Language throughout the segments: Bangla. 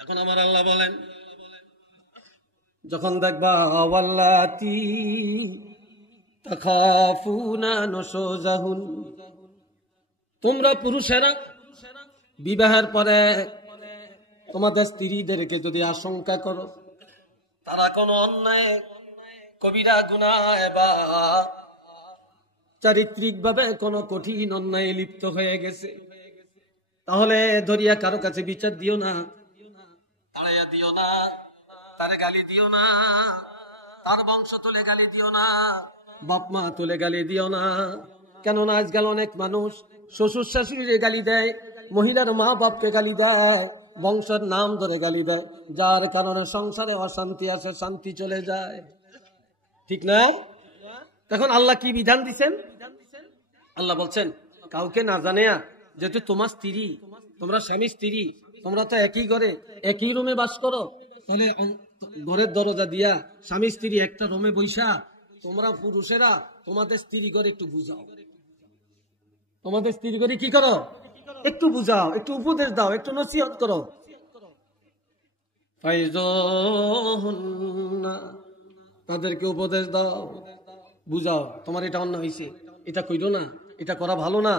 এখন আমার আল্লাহ বলেন, যখন দেখবা ওয়াল্লাতি তাখাফুনা নুশুজাহুন, তোমরা পুরুষেরা বিবাহের পরে তোমাদের স্ত্রীদেরকে যদি আশঙ্কা করো তারা কোনো অন্যায় কবিরা গুনাহ বা চারিত্রিকভাবে কোনো কঠিন অন্যায় লিপ্ত হয়ে গেছে, তাহলে ধরিয়া কারো কাছে বিচার দিও না, তাড়াইয়া দিও না, তারে গালি দিও না, তার বংশ তুলে গালি দিও না, বাপ মা তুলে গালি দিও না। কেননা আজকাল অনেক মানুষ শ্বশুর শাশুড়িরে গালি দেয়, মহিলার মা বাপকে গালি দেয়, বংশের নাম ধরে গালি দেয়, যার কারণে সংসারে অশান্তি আসে, শান্তি চলে যায়। ঠিক না? এখন আল্লাহ কি বিধান দিচ্ছেন? আল্লাহ বলছেন, কাউকে না জানিয়া, যেহেতু তোমার স্ত্রী, তোমরা স্বামী স্ত্রী, তোমরা তো একই ঘরে একই রুমে বাস করো, তাহলে ঘরের দরজা দিয়া স্বামী স্ত্রী একটা রুমে বৈশা তোমরা পুরুষেরা তোমাদের স্ত্রী ঘরে একটু বুঝাও, তোমাদের স্ত্রী ঘরে কি করো, একটু বুঝাও, একটু উপদেশ দাও, একটু নসিহত করো। তাদেরকে উপদেশ দাও, বুঝাও, তোমার এটা অন্যায় হয়েছে, এটা কইরো না, এটা করা ভালো না,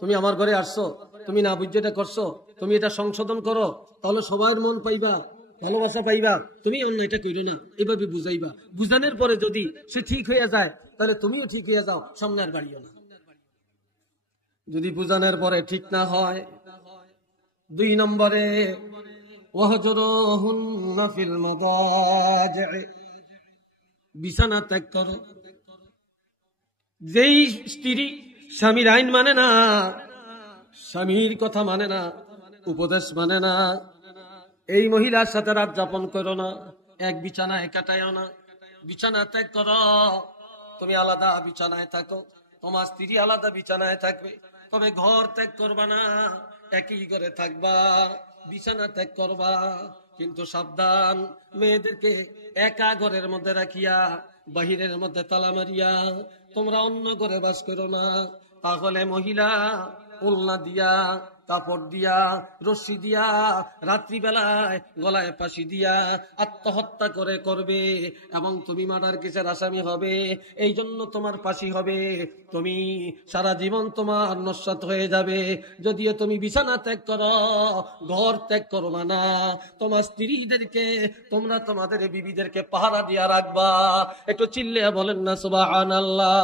তুমি আমার ঘরে আসছো, তুমি না বুঝে এটা করছো, তুমি এটা সংশোধন করো, তাহলে সবার মন পাইবা, ভালোবাসা পাইবা, তুমি অন্যায়টা কইরো না, এভাবে বুঝাইবা। বুঝানোর পরে যদি সে ঠিক হয়ে যায় তাহলে তুমিও ঠিক হয়ে যাও, সামনে আর বাড়িও না। যদি বুঝানোর পরে ঠিক না হয়, 2 নম্বরে ওয়াহজুরুহুন্না ফিল মাদাজি', বিছানা ত্যাগ করো। যেই স্ত্রী স্বামীর আইন মানে না, স্বামীর কথা মানে না, উপদেশ মানে না, এই মহিলার সাথে রাত যাপন করো না, এক বিছানায় কাটায়ও না, বিছানা ত্যাগ করো। তুমি আলাদা বিছানায় থাকো, তোমার স্ত্রী আলাদা বিছানায় থাকবে, তবে ঘর ত্যাগ করবা না, একই ঘরে থাকবা, বিছানা ত্যাগ করবা। কিন্তু সাবধান, মেয়েদেরকে একা ঘরের মধ্যে রাখিয়া বাহিরের মধ্যে তালা মারিয়া তোমরা অন্য ঘরে বাস করো না, তাহলে মহিলা ওলনা দিয়া, কাপড় দিয়া, রশ্মি দিয়া, রাত্রিবেলায় গলায় ফাঁসি দিয়া আত্মহত্যা করবে এবং তুমি মার্ডার কেসের আসামি হবে। এই জন্য তোমার ফাঁসি হবে, তুমি সারা জীবন তোমার নস্যাৎ হয়ে যাবে। যদিও তুমি বিছানা ত্যাগ করো, ঘর ত্যাগ করবা না, তোমার স্ত্রীদেরকে তোমরা তোমাদের বিবিদেরকে পাহারা দিয়া রাখবা। একটু চিল্লে বলেন না সুবহানাল্লাহ।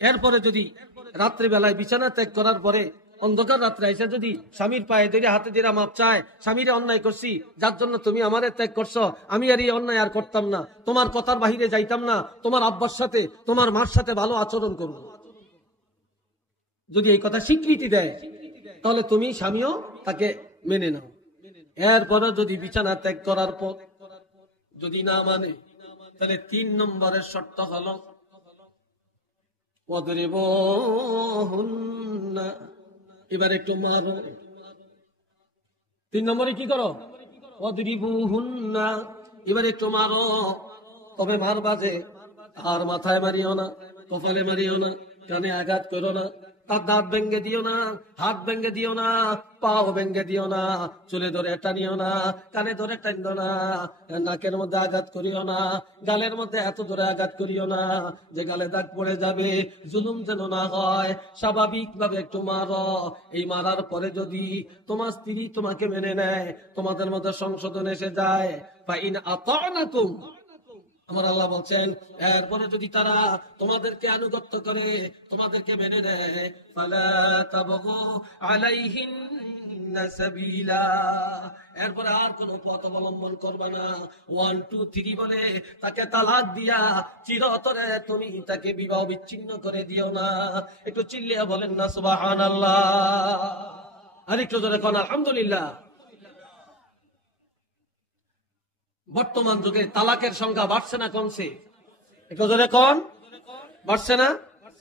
এরপরে যদি রাত্রিবেলায় বিছানা ত্যাগ করার পরে অন্ধকার রাত্রে এসে যদি স্বামীর পায়ে ধরে হাতে ধরে মাপ চায়, স্বামীর অন্যায় করছি, যার জন্য তুমি আমারে ত্যাগ করছো, আমি আর এই অন্যায় আর করতাম না, তোমার কথার বাহিরে যাইতাম না, তোমার আব্বার সাথে তোমার মার সাথে ভালো আচরণ করব, যদি এই কথা স্বীকৃতি দেয় তাহলে তুমি স্বামীও তাকে মেনে নাও। এরপরে যদি বিছানা ত্যাগ করার পর যদি না মানে, তাহলে 3 নম্বরের শর্ত হলো ওয়াদরিবুহুন্না, এবার একটু মারো। 3 নম্বরে কি করো? ওয়াদরিবুহুন্না, এবার একটু মারো। তবে মারবা যে আর মাথায় মারিও না, কপালে মারিও না, কানে আঘাত করো না, তার দাঁত ভেঙ্গে দিও না, হাত ভেঙ্গে দিও না, পাও ভেঙ্গে দিও না, চুলে ধরে টানিও না, কানে ধরে টানিও না, নাকের মধ্যে আঘাত করিও না, গালের মধ্যে এত ধরে আঘাত করিও না যে গালে দাগ পড়ে যাবে। জুলুম যেন না হয়, স্বাভাবিক ভাবে একটু মারো। এই মারার পরে যদি তোমার স্ত্রী তোমাকে মেনে নেয়, তোমাদের মধ্যে সংশোধন এসে যায়, ফাইন আতানাকুম, আমার আল্লাহ বলছেন, এরপরে যদি তারা তোমাদেরকে আনুগত্য করে, তোমাদেরকে মেনে নেয়, ফালা তাবগু আলাইহিন্না সাবিলা, এরপরে আর কোন পথ অবলম্বন করবা না। 1 2 3 বলে তাকে তালাক দিয়া চিরতরে তুমি তাকে বিবাহ বিচ্ছিন্ন করে দিও না। একটু চিল্লিয়া বলেন না সুবহানাল্লাহ। আরেকটু জোরে কোন আলহামদুলিল্লাহ। বর্তমান যুগে তালাকের সংখ্যা বাড়ছে না কমছে? একটু জোরে কোন, বাড়ছে না?